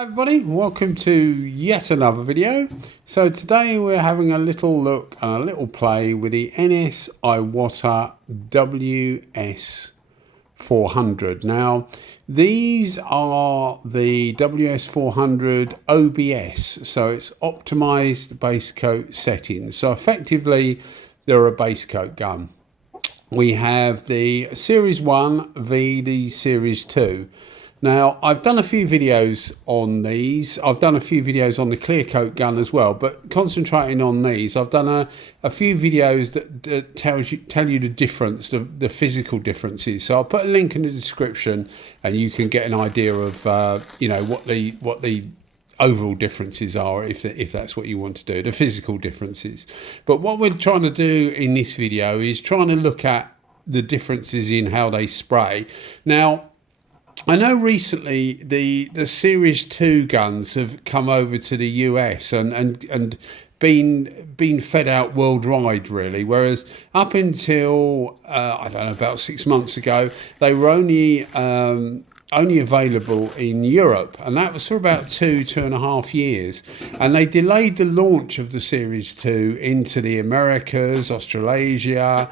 Hi everybody, welcome to yet another video. So today we're having a little look and a little play with the NS Iwata WS400. Now these are the WS400 OBS, so it's optimized base coat settings. So effectively they're a base coat gun. We have the Series 1 v the Series 2. Now, I've done a few videos on these. I've done a few videos on the clear coat gun as well, but concentrating on these, I've done a few videos that tell you the difference, the physical differences. So I'll put a link in the description and you can get an idea of, you know, what the overall differences are if that's what you want to do, the physical differences. But what we're trying to do in this video is trying to look at the differences in how they spray. Now, I know recently the Series 2 guns have come over to the US and been fed out worldwide really, whereas up until I don't know, about 6 months ago they were only available in Europe, and that was for about 2.5 years, and they delayed the launch of the Series 2 into the Americas, Australasia,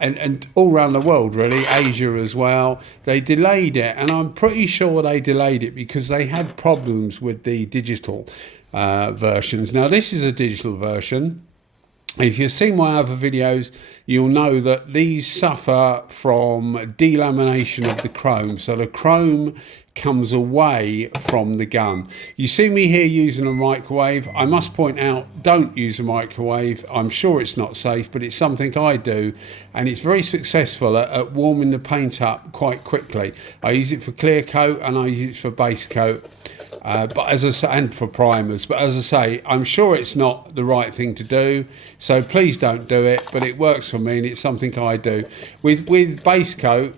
and all around the world really, Asia as well. They delayed it, and I'm pretty sure they delayed it because they had problems with the digital versions. Now this is a digital version. If you've seen my other videos, you'll know that these suffer from delamination of the chrome. So the chrome comes away from the gun. You see me here using a microwave. I must point out, don't use a microwave. I'm sure it's not safe, but it's something I do, and it's very successful at warming the paint up quite quickly. I use it for clear coat and I use it for base coat. But as I say, and for primers, but as I say, I'm sure it's not the right thing to do, so please don't do it, but it works for me and it's something I do. With base coat,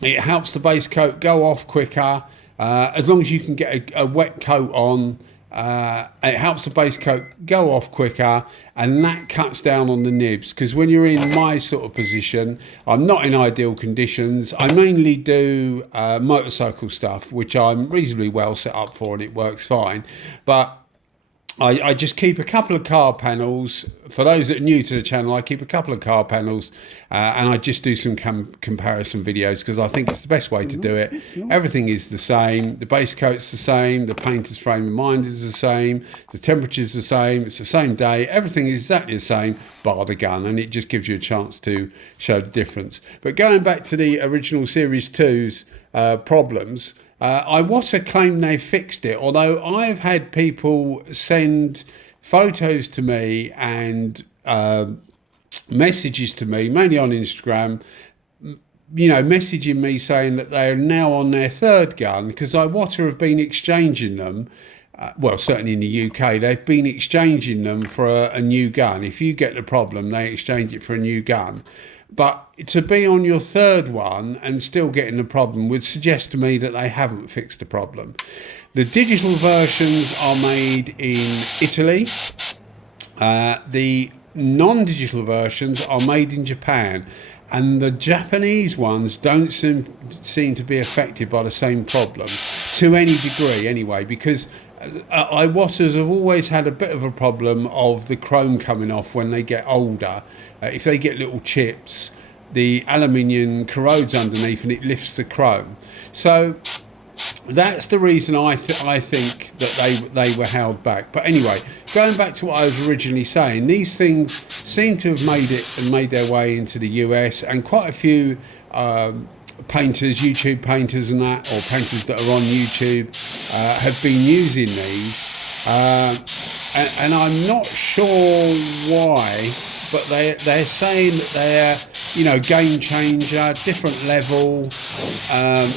it helps the base coat go off quicker, as long as you can get a wet coat on. It helps the base coat go off quicker, and that cuts down on the nibs, because when you're in my sort of position, I'm not in ideal conditions. I mainly do motorcycle stuff, which I'm reasonably well set up for and it works fine, but I just keep a couple of car panels. For those that are new to the channel, I keep a couple of car panels and I just do some comparison videos because I think it's the best way to do it. Everything is the same. The base coat's the same. The painter's frame of mind is the same. The temperature's the same. It's the same day. Everything is exactly the same, bar the gun, and it just gives you a chance to show the difference. But going back to the original Series 2's problems, Iwata claim they fixed it, although I've had people send photos to me and messages to me, mainly on Instagram, you know, messaging me saying that they are now on their third gun, because Iwata have been exchanging them. Well, certainly in the UK, they've been exchanging them for a new gun. If you get the problem, they exchange it for a new gun. But to be on your third one and still getting the problem would suggest to me that they haven't fixed the problem. The digital versions are made in Italy. The non-digital versions are made in Japan. And the Japanese ones don't seem to be affected by the same problem, to any degree anyway, because Iwatas have always had a bit of a problem of the chrome coming off when they get older. If they get little chips, the aluminium corrodes underneath and it lifts the chrome. So that's the reason I think that they were held back. But anyway, going back to what I was originally saying, these things seem to have made it and made their way into the US, and quite a few painters, YouTube painters and that, or painters that are on YouTube, have been using these, and I'm not sure why, but they're saying that they're, you know, game changer, different level,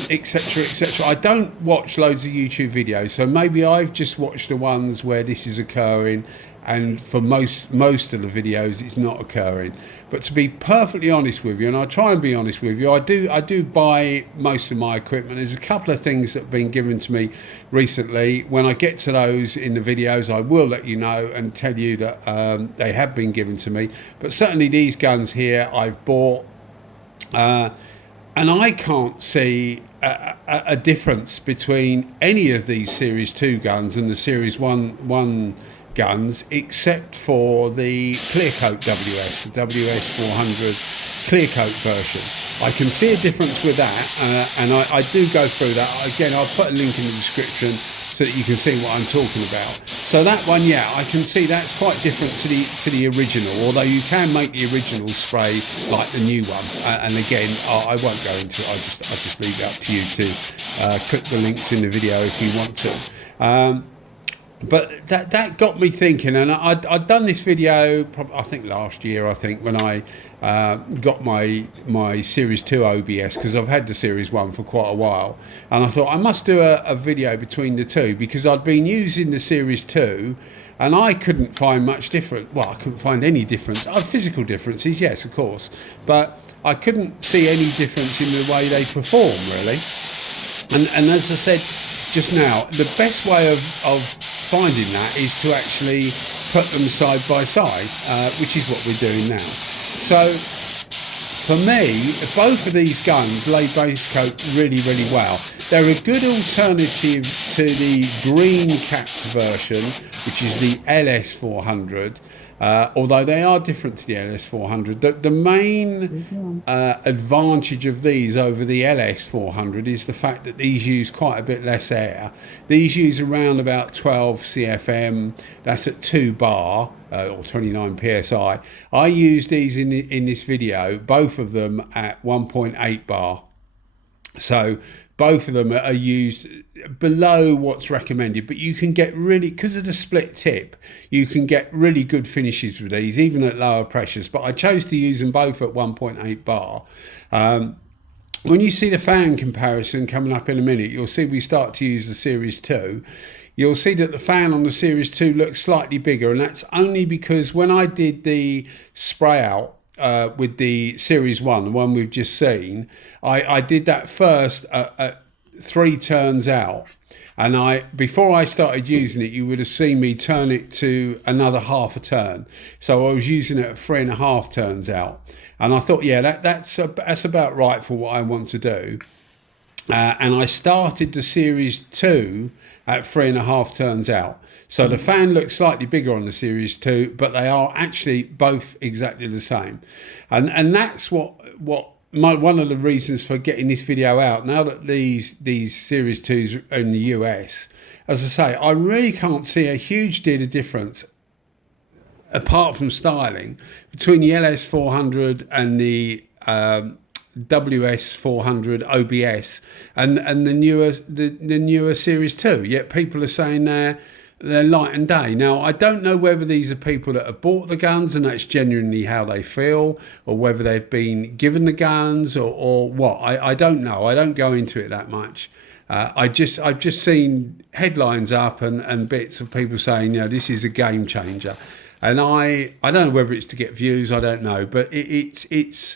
etc, etc. I don't watch loads of YouTube videos, so maybe I've just watched the ones where this is occurring, and for most of the videos it's not occurring. But to be perfectly honest with you, and I try and be honest with you, I do buy most of my equipment. There's a couple of things that have been given to me recently. When I get to those in the videos, I will let you know and tell you that they have been given to me. But certainly these guns here I've bought. And I can't see a difference between any of these Series 2 guns and the Series 1 guns, except for the clear coat WS, the WS400 clear coat version. I can see a difference with that, and I do go through that. Again, I'll put a link in the description so that you can see what I'm talking about. So that one, yeah, I can see that's quite different to the original, although you can make the original spray like the new one. And again, I won't go into it. I'll just leave it up to you to click the links in the video if you want to. But that got me thinking, and I'd done this video probably, I think last year, I think, when I got my Series 2 OBS, because I've had the Series 1 for quite a while, and I thought I must do a video between the two, because I'd been using the Series 2 and I couldn't find much different. Well, I couldn't find any difference. Physical differences, yes, of course, but I couldn't see any difference in the way they perform, really. And as I said just now, the best way of finding that is to actually put them side by side, which is what we're doing now. So for me, both of these guns lay base coat really, really well. They're a good alternative to the green capped version, which is the LS400. Although they are different to the LS400. The main advantage of these over the LS400 is the fact that these use quite a bit less air. These use around about 12 CFM, that's at 2 bar, or 29 PSI. I use these in this video, both of them at 1.8 bar. So both of them are used below what's recommended, but you can get really, because of the split tip, you can get really good finishes with these, even at lower pressures. But I chose to use them both at 1.8 bar. When you see the fan comparison coming up in a minute, you'll see we start to use the Series 2. You'll see that the fan on the Series 2 looks slightly bigger, and that's only because when I did the spray out with the Series 1, the one we've just seen, I did that first at 3 turns out, and before I started using it, you would have seen me turn it to another half a turn. So I was using it at 3.5 turns out, and I thought, yeah, that's about right for what I want to do. And I started the Series 2 at 3.5 turns out. So the fan looks slightly bigger on the Series 2, but they are actually both exactly the same. And that's one of the reasons for getting this video out. Now that these Series 2s are in the US, as I say, I really can't see a huge deal of difference, apart from styling, between the LS400 and the WS400 OBS and the newer Series 2. Yet people are saying they're light and day. Now, I don't know whether these are people that have bought the guns and that's genuinely how they feel, or whether they've been given the guns or what. I don't know. I don't go into it that much. I've just seen headlines up and bits of people saying, you know, this is a game changer. And I don't know whether it's to get views, I don't know, but it's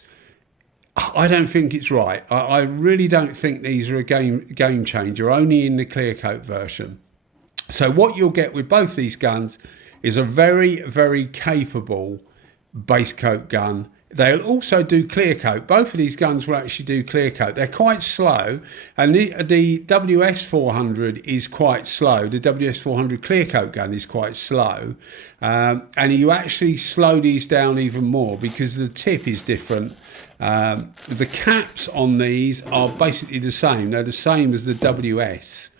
I don't think it's right. I really don't think these are a game changer, only in the clear coat version. So what you'll get with both these guns is a very, very capable base coat gun. They'll also do clear coat. Both of these guns will actually do clear coat. They're quite slow, and the WS400 is quite slow. The WS400 clear coat gun is quite slow, and you actually slow these down even more because the tip is different. The caps on these are basically the same. They're the same as the WS.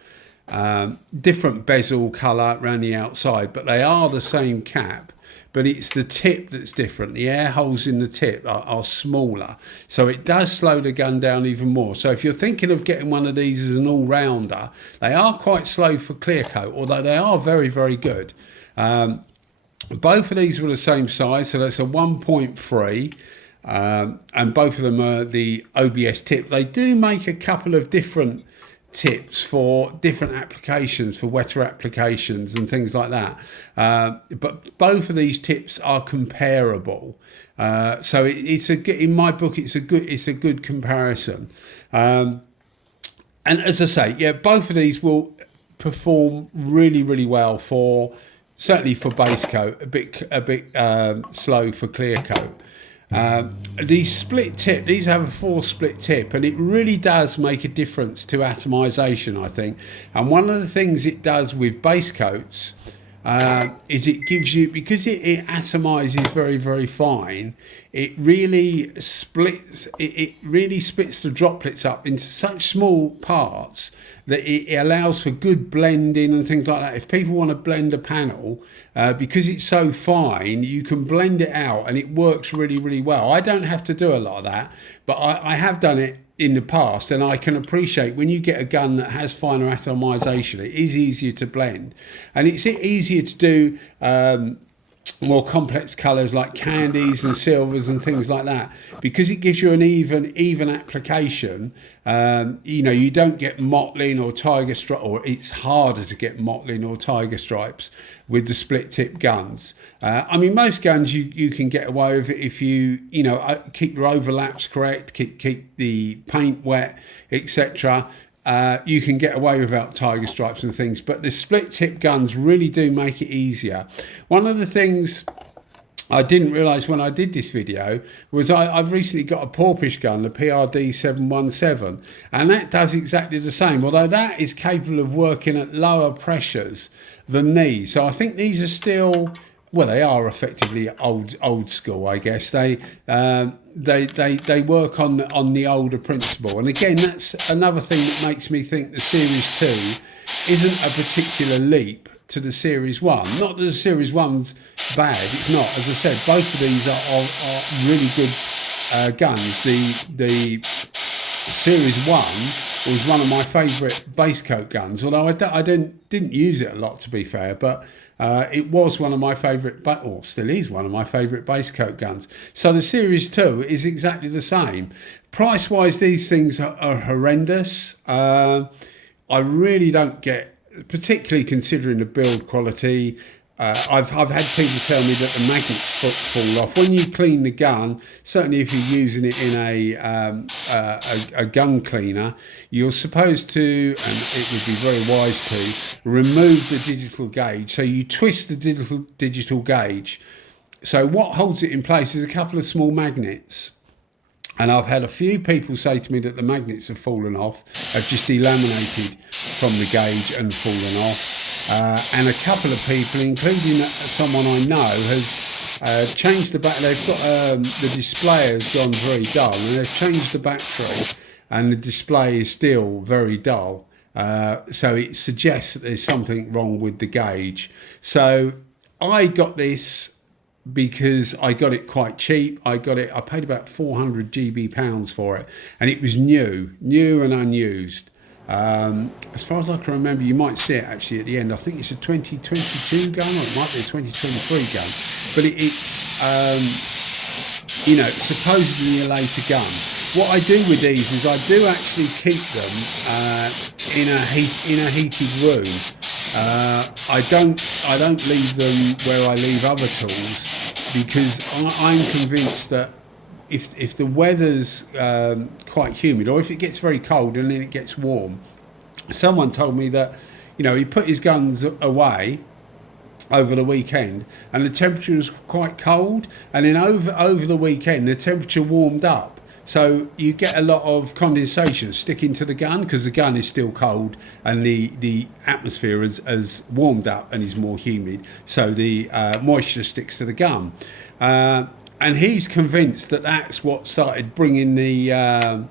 Different bezel colour around the outside, but they are the same cap, but it's the tip that's different. The air holes in the tip are smaller, so it does slow the gun down even more. So if you're thinking of getting one of these as an all-rounder, they are quite slow for clear coat, although they are very, very good. Both of these were the same size, so that's a 1.3. And both of them are the OBS tip. They do make a couple of different tips for different applications, for wetter applications and things like that, but both of these tips are comparable, so it's in my book it's a good comparison, and as I say, yeah, both of these will perform really, really well certainly for base coat, a bit slow for clear coat. These split tip, these have a 4 split tip, and it really does make a difference to atomization, I think. And one of the things it does with base coats is it gives you, because it atomizes very, very fine, it really splits the droplets up into such small parts that it allows for good blending and things like that. If people want to blend a panel, because it's so fine, you can blend it out and it works really, really well. I don't have to do a lot of that, but I have done it in the past, and I can appreciate when you get a gun that has finer atomization, it is easier to blend, and it's easier to do more complex colors like candies and silvers and things like that, because it gives you an even application. You know, you don't get mottling or tiger stripe, or it's harder to get mottling or tiger stripes with the split tip guns. I mean, most guns you can get away with it if you know, keep your overlaps correct, keep the paint wet, etc. You can get away without tiger stripes and things, but the split tip guns really do make it easier. One of the things I didn't realise when I did this video was I've recently got a Porpish gun, the PRD 717, and that does exactly the same, although that is capable of working at lower pressures than these. So I think these are still, well, they are effectively old school, I guess. They work on the older principle, and again, that's another thing that makes me think the Series 2 isn't a particular leap to the Series 1. Not that the Series 1's bad, it's not. As I said, both of these are really good guns. The Series 1 was one of my favourite Basecoat guns, although I didn't use it a lot, to be fair, but it was one of my favourite, or still is one of my favourite Basecoat guns. So the Series 2 is exactly the same. Price-wise, these things are horrendous. I really don't get, particularly considering the build quality. I've had people tell me that the magnets fall off when you clean the gun. Certainly, if you're using it in a gun cleaner, you're supposed to, and it would be very wise to, remove the digital gauge. So you twist the digital gauge. So what holds it in place is a couple of small magnets. And I've had a few people say to me that the magnets have fallen off, have just delaminated from the gauge and fallen off. And a couple of people, including someone I know, has changed the battery. They've got the display has gone very dull, and they've changed the battery, and the display is still very dull. So it suggests that there's something wrong with the gauge. So I got this because I got it quite cheap. I paid about 400 GB pounds for it, and it was new and unused. As far as I can remember, you might see it actually at the end. I think it's a 2022 gun, or it might be a 2023 gun, but it's you know, supposedly a later gun. What I do with these is I do actually keep them in a heated room. I don't leave them where I leave other tools, because I'm convinced that if the weather's quite humid, or if it gets very cold and then it gets warm. Someone told me that, you know, he put his guns away over the weekend and the temperature was quite cold, and then over the weekend the temperature warmed up. So you get a lot of condensation sticking to the gun because the gun is still cold and the atmosphere has warmed up and is more humid. So the moisture sticks to the gun. And he's convinced that that's what started bringing the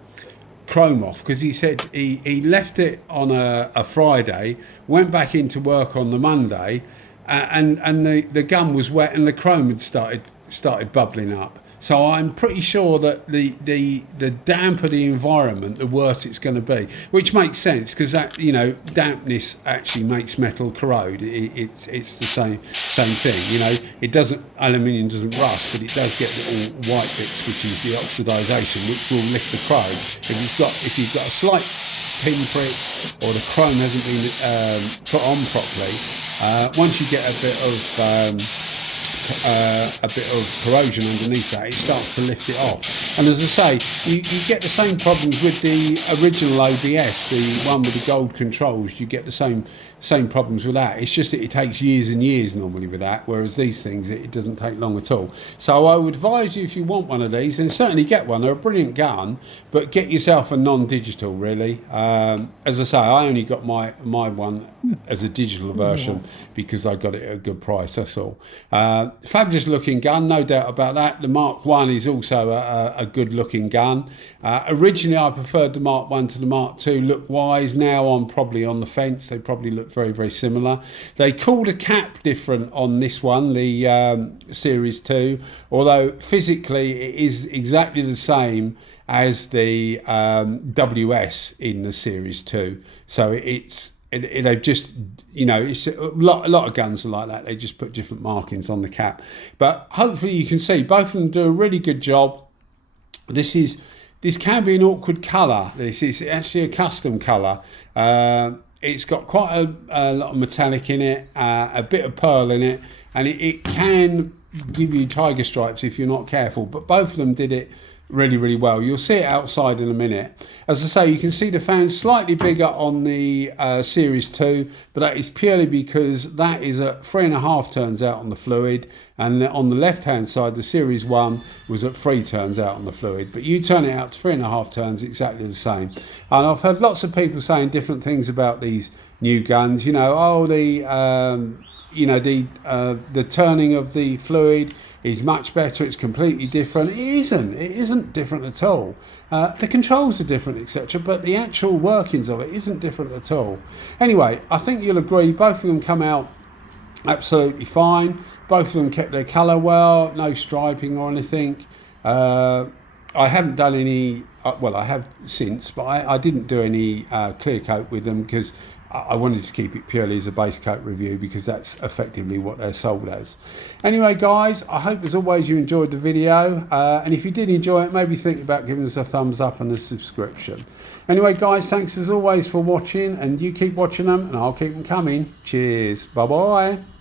chrome off, because he said he left it on a Friday, went back into work on the Monday, and the gun was wet and the chrome had started bubbling up. So I'm pretty sure that the damper the environment, the worse it's going to be, which makes sense, because that, you know, dampness actually makes metal corrode. It's the same thing. You know, aluminium doesn't rust, but it does get little white bits, which is the oxidisation, which will lift the chrome. If you've got a slight pinprick, or the chrome hasn't been put on properly, once you get a bit of corrosion underneath that, it starts to lift it off. And as I say, you get the same problems with the original OBS, the one with the gold controls. You get the same same problems with that. It's just that it takes years and years normally with that, whereas these things, it doesn't take long at all. So I would advise you, if you want one of these, then certainly get one. They're a brilliant gun, but get yourself a non-digital, really. As I say, I only got my one as a digital version because I got it at a good price, that's all. Fabulous looking gun, no doubt about that. The Mark 1 is also a good looking gun. Originally I preferred the Mark 1 to the Mark 2 look wise. Now I'm probably on the fence. They probably look very, very similar. They called a cap different on this one, the Series 2, although physically it is exactly the same as the WS in the Series 2. So they've just, it's a lot of guns are like that. They just put different markings on the cap. But hopefully you can see both of them do a really good job. This can be an awkward colour. This is actually a custom colour. It's got quite a lot of metallic in it, a bit of pearl in it, and it can give you tiger stripes if you're not careful. But both of them did it really, really well. You'll see it outside in a minute. As I say, you can see the fans slightly bigger on the Series 2, but that is purely because that is at 3.5 turns out on the fluid, and on the left hand side the Series 1 was at 3 turns out on the fluid, but you turn it out to 3.5 turns, exactly the same. And I've heard lots of people saying different things about these new guns, the turning of the fluid is much better, it's completely different. It isn't different at all. The controls are different, etc., but the actual workings of it isn't different at all. Anyway, I think you'll agree both of them come out absolutely fine. Both of them kept their colour well, no striping or anything. I haven't done any, well, I have since, but I didn't do any clear coat with them because I wanted to keep it purely as a base coat review because that's effectively what they're sold as. Anyway, guys, I hope as always you enjoyed the video. And if you did enjoy it, maybe think about giving us a thumbs up and a subscription. Anyway, guys, thanks as always for watching, and you keep watching them and I'll keep them coming. Cheers. Bye-bye.